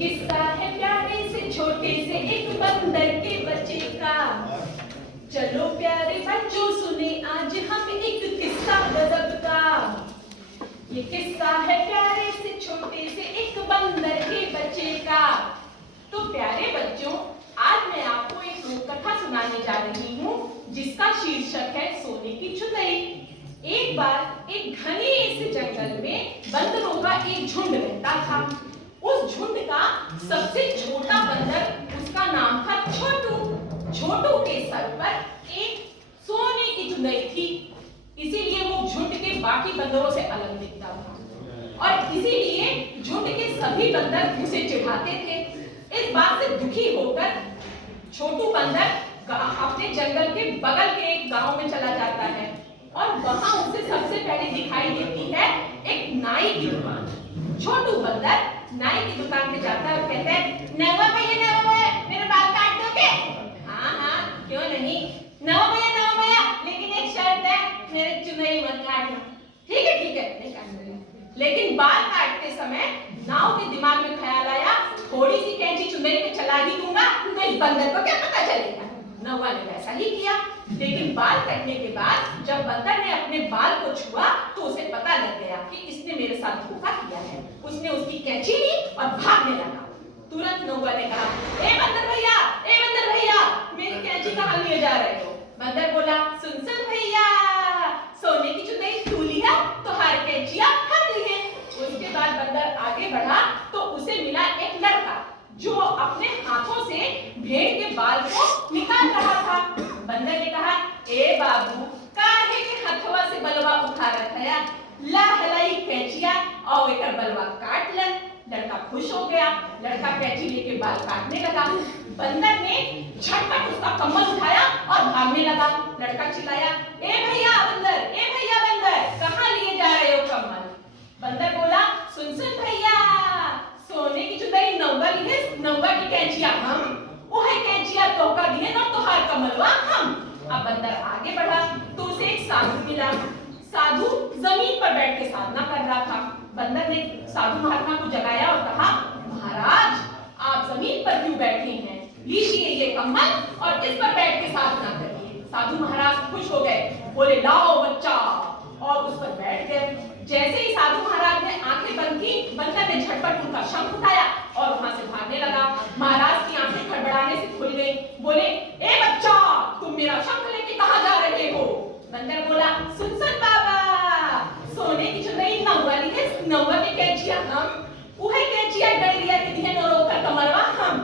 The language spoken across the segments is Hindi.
किस्सा है प्यारे से छोटे से एक बंदर के बच्चे का। चलो प्यारे बच्चों सुने आज हम एक किस्सा गजब का। ये किस्सा है प्यारे से छोटे से एक बंदर के बच्चे का। तो प्यारे बच्चों, आज मैं आपको एक लोक कथा सुनाने जा रही हूँ जिसका शीर्षक है सोने की चुनरी। एक बार एक घने से जंगल में बंदरों का एक झुंड रहता था। उस झुंड का सबसे छोटा बंदर, उसका नाम था छोटू। छोटू के सर पर एक सोने की चुनरी थी, इसीलिए वो झुंड के बाकी बंदरों से अलग दिखता था और इसीलिए झुंड के सभी बंदर उसे चिढ़ाते थे। इस बात से दुखी होकर छोटू बंदर अपने जंगल के बगल के एक गांव में चला जाता है और वहां उसे सबसे पहले दिखाई देती है एक नाई की दुकान। छोटू बंदर नाई की दुकान पे जाता है और कहता है, नवा भैया मेरे बाल काट दोगे? हाँ हाँ क्यों नहीं, नवा भैया लेकिन एक शर्त है, मेरे चुनरी मत काटना। ठीक है नहीं काटूंगा। लेकिन बाल काटते समय नाव के दिमाग में ख्याल आया, थोड़ी सी कैंची चुनरी पे चला ही दूंगा तो इस बंदर को क्या पता चलेगा। नौवा ने वैसा ही किया, लेकिन बाल कटने के बाद जब बंदर ने अपने बाल को छुआ तो उसे पता लग गया कि इसने मेरे साथ धोखा किया है। उसने उसकी कैंची ली और भागने लगा। तुरंत नौवा ने कहा, ए बंदर भैया मेरी कैंची कहाँ लिए जा रहे हो? बंदर बोला, सुन भैया, सोने की चुनरी तू ली है तो हर कैंचिया हम ली है। उसके बाद बंदर आगे बढ़ा तो उसे मिला एक लड़का जो अपने हाथों से भेड़ के बाल को निकाल रहा था। बंदर ने कहा, ए बाबू, काहे के हथवा से बलवा उखाड़त है, ला हलाई कैंचिया और एकर बलवा काट ले। लड़का खुश हो गया, लड़का कैंची लेके बाल काटने लगा। बंदर ने झटपट उसका कम्बल उठाया और भागने लगा। लड़का चिल्लाया, ए भैया बंदर, कहाँ लिए जा रहे हो कम्बल? बंदर बोला, सुन भैया, सोने की चुनरी नौवा ली है, नौवा की कैंचिया हम, वो है कैंचिया तोका दिए ना तोहार कमलवा हम। अब बंदर आगे बढ़ा तो उसे एक साधु मिला। साधु जमीन पर बैठ के साधना कर रहा था। बंदर ने साधु महात्मा को जगाया और कहा, महाराज आप जमीन पर क्यों बैठे हैं? लीजिए ये कम्बल और इस पर बैठ के साधना करिए। साधु महाराज खुश हो गए, बोले लाओ बच्चा, और उस पर बैठ गए। जैसे ही साधु महाराज ने आंखें बंद की, बंदर ने झटपट उनका शंख उठाया और वहां से भागने लगा। महाराज की आंखें खड़बड़ाने से खुल गई। बोले, ए बच्चा, तुम मेरा शंख लेके कहां जा रहे हो? बंदर बोला, सुन बाबा, सोने की चुनरी नौवा ली है, नौवा के कैंचिया हम, उहे कैंचिया डरिया के दिए न रोकर कमरवा हम,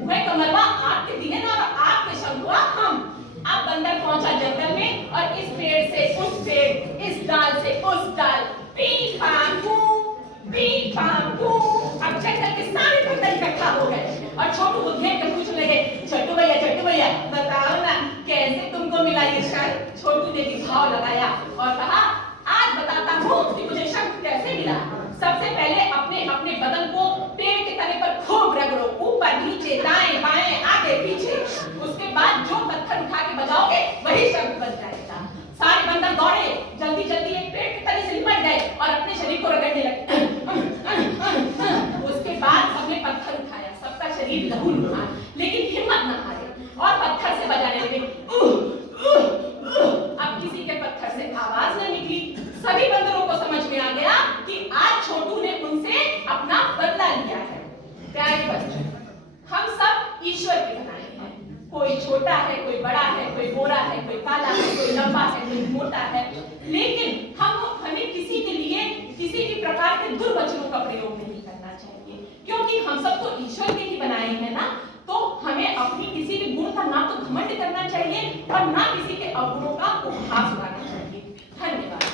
उहे कमरवा आग के दिए न और आग के शंखवा हम। अब बंदर पहुंचा जंगल में और इस पेड़ से उस पेड़, इस डाल से उस डाल, पी पापू। अब जंगल के सारे बंदर इकट्ठा हो गए और छोटू को घेर कर पूछने लगे, छोटू भैया बताओ ना कैसे तुमको मिला ये शंख? छोटू ने भी भाव लगाया और कहा, आज बताता हूँ कि मुझे शंख कैसे मिला। सबसे पहले अपने अपने बदन को पेड़ के तने पर खूब रगड़ो, ऊपर नीचे दाएं बाएं आगे पीछे। उसके बाद जो पत्थर उठा के बजाओगे वही शंख बज जाएगा। सारे बंदर दौड़े, जल्दी एक पेड़ के तने से लिपट गए और अपने शरीर को रगड़ने लगे। उसके बाद सबने पत्थर उठाया, सबका शरीर लहूलुहान, लेकिन हिम्मत न हारे और पत्थर से बजाने लगे। अब किसी के पत्थर से आवाज न निकली। सभी बंदरों को समझ में आ गया कि आज छोटू ने उनसे अपना बदला लिया है। प्यारे बच्चों, हम सब ईश्वर के बनाए हैं। कोई छोटा है, कोई बड़ा है, कोई गोरा है, कोई काला है, कोई लंबा है, कोई मोटा है, लेकिन हमें किसी के लिए किसी भी प्रकार के दुर्वचनों का प्रयोग नहीं करना चाहिए, क्योंकि हम सब तो ईश्वर के ही बनाए